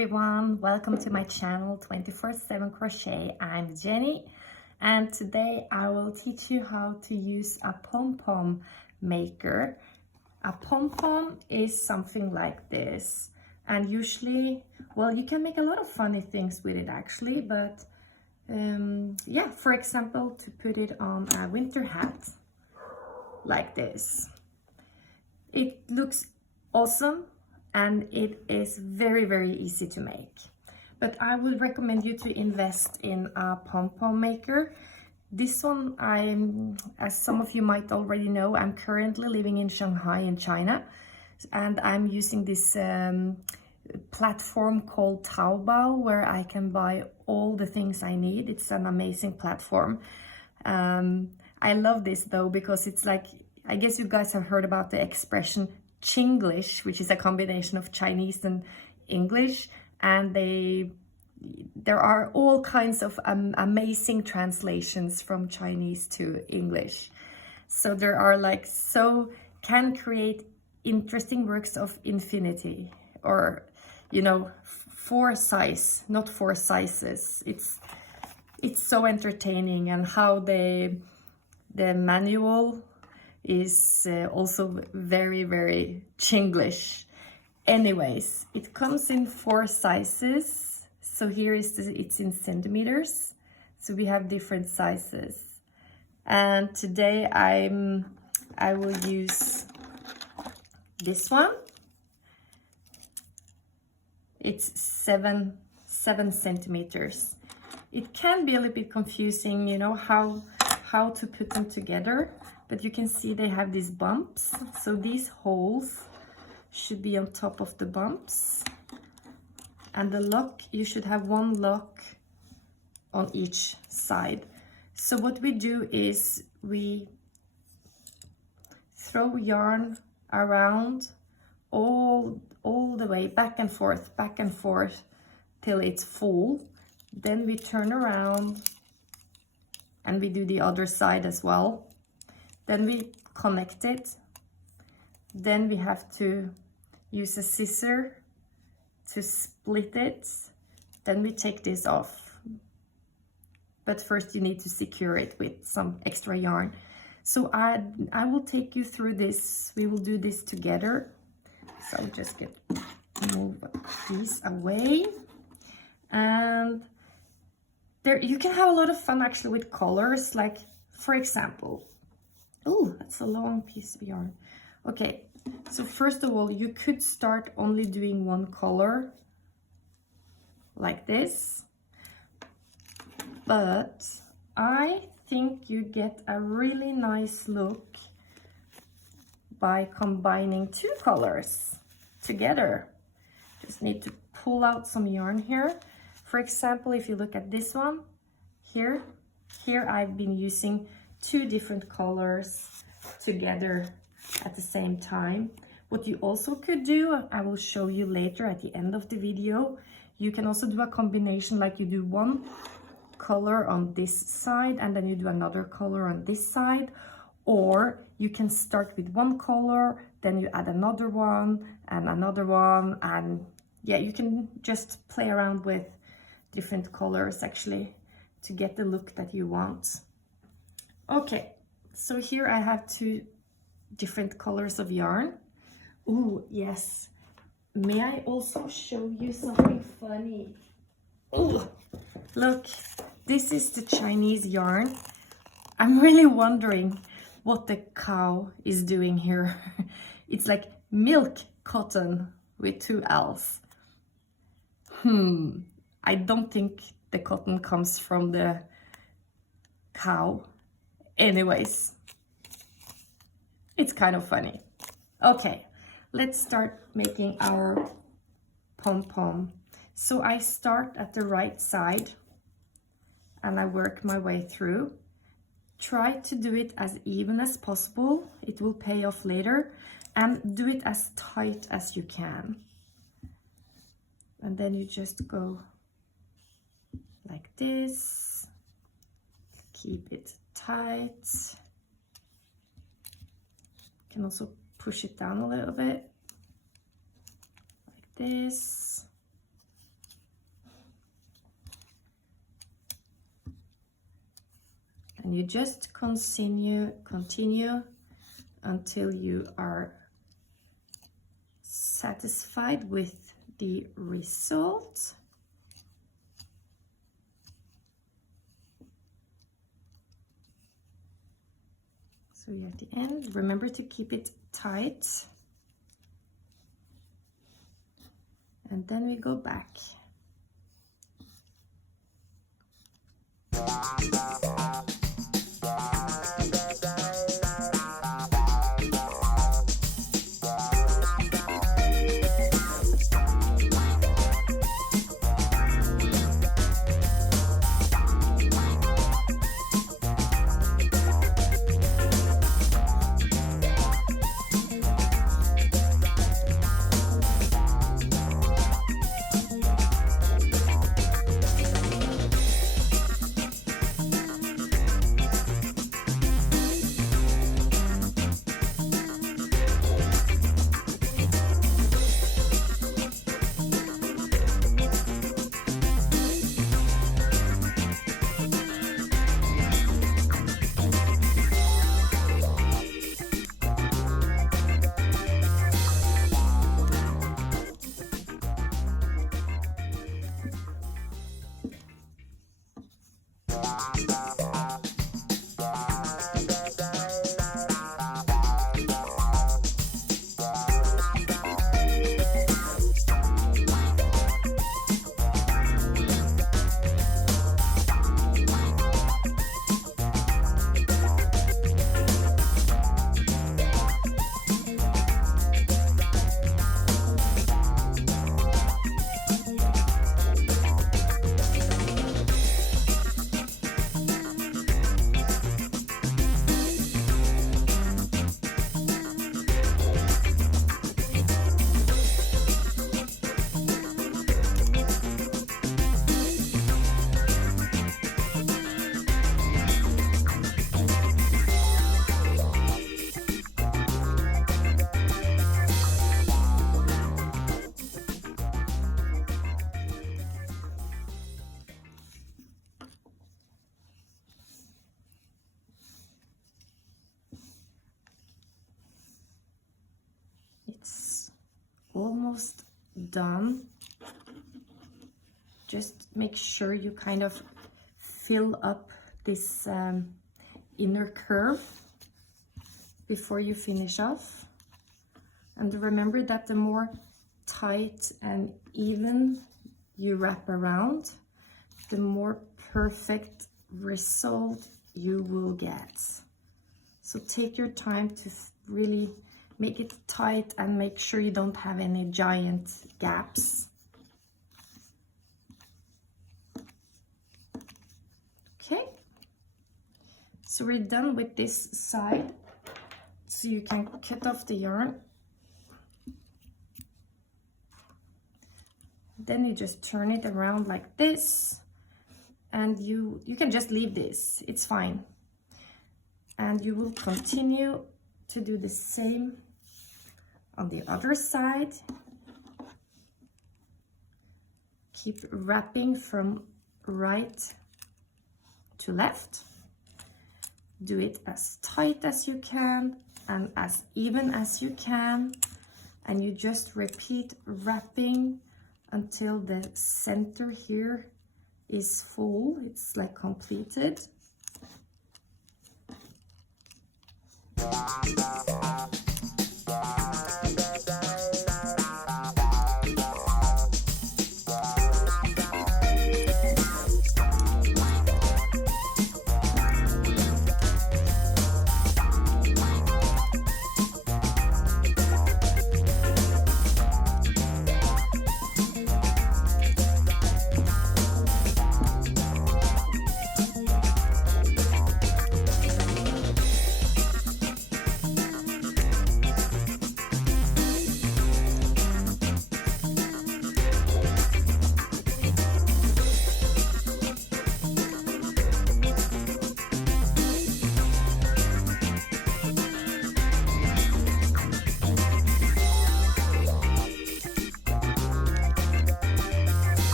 everyone, welcome to my channel 24/7 Crochet. I'm Jenny and today I will teach you how to use a pom-pom maker. A pom-pom is something like this, and usually, well, you can make a lot of funny things with it actually, but yeah, for example, to put it on a winter hat like this. It looks awesome and it is very easy to make, but I would recommend you to invest in a pom-pom maker. This one, as some of you might already know, I'm currently living in Shanghai in China, and I'm using this platform called Taobao where I can buy all the things I need. It's an amazing platform. I love this though because it's like, I guess you guys have heard about the expression Chinglish, which is a combination of Chinese and English, and there are all kinds of amazing translations from Chinese to English. So there are like, so can create interesting works of infinity, or you know, four size, not four sizes. It's so entertaining, and how the manual is also very Chinglish. Anyways, it comes in four sizes. So here is it's in centimeters. So we have different sizes. And today I will use this one. It's seven centimeters. It can be a little bit confusing, you know, how to put them together. But you can see they have these bumps. So these holes should be on top of the bumps. And the lock, you should have one lock on each side. So what we do is we throw yarn around all the way, back and forth till it's full. Then we turn around and we do the other side as well. Then we connect it. Then we have to use a scissor to split it. Then we take this off. But first you need to secure it with some extra yarn. So I will take you through this. We will do this together. So I'll just move these away. And there you can have a lot of fun actually with colors. Like, for example, oh, that's a long piece of yarn. Okay, so first of all, you could start only doing one color like this, but I think you get a really nice look by combining two colors together. Just need to pull out some yarn here. For example, if you look at this one here I've been using two different colors together at the same time. What you also could do, I will show you later at the end of the video, you can also do a combination, like you do one color on this side and then you do another color on this side, or you can start with one color, then you add another one, and yeah, you can just play around with different colors actually to get the look that you want. Okay, so here I have two different colors of yarn. Ooh, yes. May I also show you something funny? Ooh, look, this is the Chinese yarn. I'm really wondering what the cow is doing here. It's like milk cotton with two L's. I don't think the cotton comes from the cow. Anyways, it's kind of funny. Okay, let's start making our pom-pom. So I start at the right side and I work my way through. Try to do it as even as possible. It will pay off later. And do it as tight as you can. And then you just go like this. Keep it tight. You can also push it down a little bit like this. And you just continue until you are satisfied with the result. So you're at the end. Remember to keep it tight. And then we go back. It's almost done. Just make sure you kind of fill up this inner curve before you finish off. And remember that the more tight and even you wrap around, the more perfect result you will get. So take your time to really make it tight and make sure you don't have any giant gaps. Okay, so we're done with this side. So you can cut off the yarn. Then you just turn it around like this, and you can just leave this, it's fine. And you will continue to do the same on the other side. Keep wrapping from right to left. Do it as tight as you can and as even as you can, and you just repeat wrapping until the center here is full, it's like completed.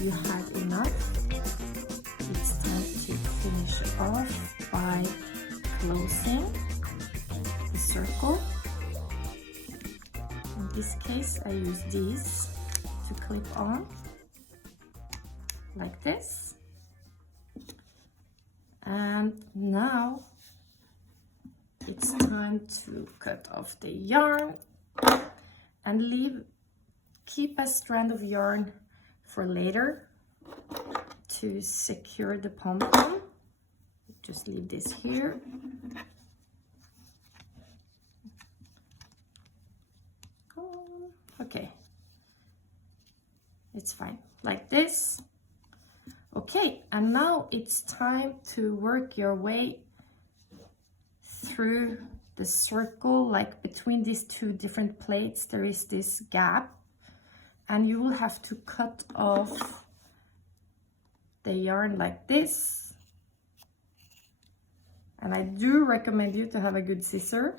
you had enough, it's time to finish off by closing the circle. In this case, I use these to clip on like this. And now it's time to cut off the yarn and keep a strand of yarn for later to secure the pom-pom. Just leave this here. Okay, it's fine, like this. Okay, and now it's time to work your way through the circle. Like between these two different plates, there is this gap, and you will have to cut off the yarn like this. And I do recommend you to have a good scissor.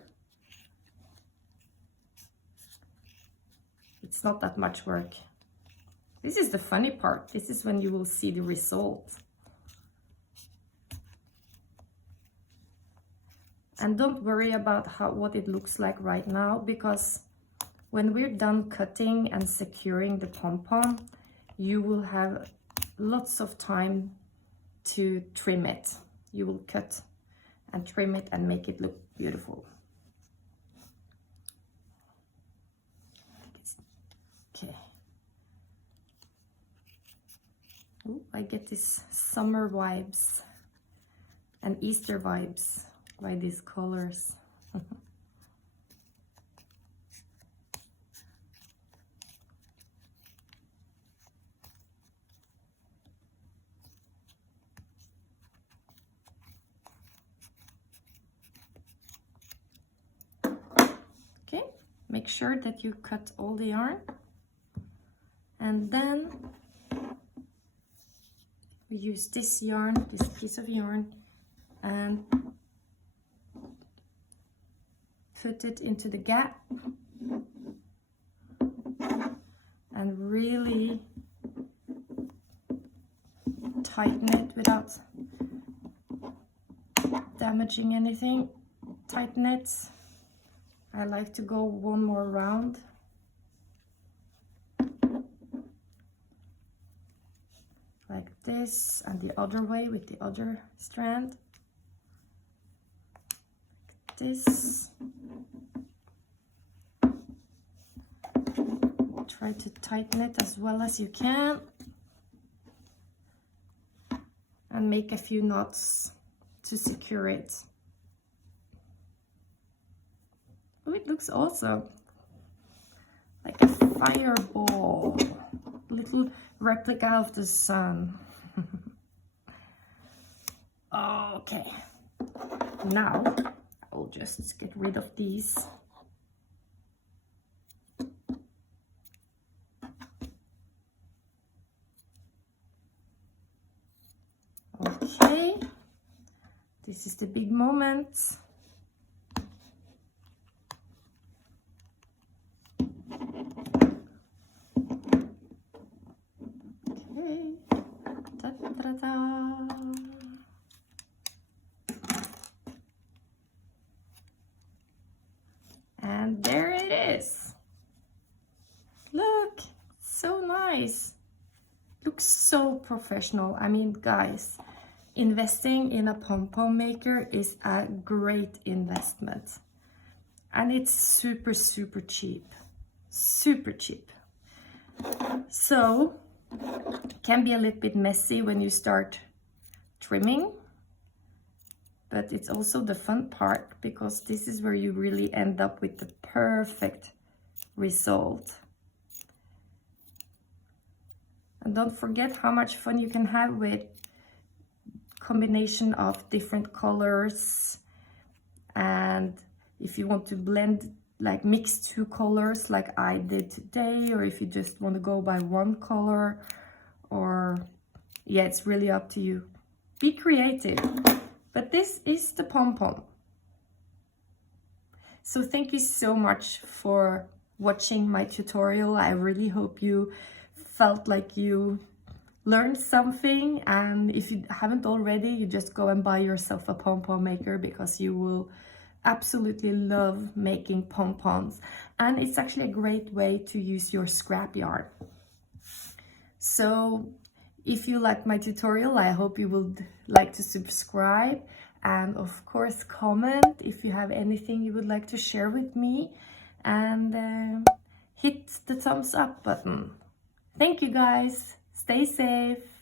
It's not that much work. This is the funny part. This is when you will see the result. And don't worry about what it looks like right now, because when we're done cutting and securing the pom-pom, you will have lots of time to trim it. You will cut and trim it and make it look beautiful. Okay. Ooh, I get these summer vibes and Easter vibes by these colors. Okay, make sure that you cut all the yarn, and then we use this yarn, this piece of yarn, and put it into the gap and really tighten it without damaging anything. Tighten it. I like to go one more round. Like this, and the other way with the other strand. Like this. Try to tighten it as well as you can. And make a few knots to secure it. Oh, it looks awesome. Like a fireball. Little replica of the sun. Okay. Now I'll just get rid of these. Okay. This is the big moment. Okay. Da, da, da. And there it is. Look, so nice. Looks so professional. I mean, guys, investing in a pom-pom maker is a great investment. And it's super, super cheap. Super cheap. So, it can be a little bit messy when you start trimming. But it's also the fun part, because this is where you really end up with the perfect result. And don't forget how much fun you can have with combination of different colors. And if you want to blend, like mix two colors like I did today, or if you just want to go by one color, or yeah, it's really up to you. Be creative. But this is the pom-pom. So thank you so much for watching my tutorial. I really hope you felt like you learned something, and if you haven't already, you just go and buy yourself a pom-pom maker, because you will absolutely love making pom-poms, and it's actually a great way to use your scrap yarn. So if you like my tutorial, I hope you would like to subscribe, and of course comment if you have anything you would like to share with me, and hit the thumbs up button. Thank you guys. Stay safe.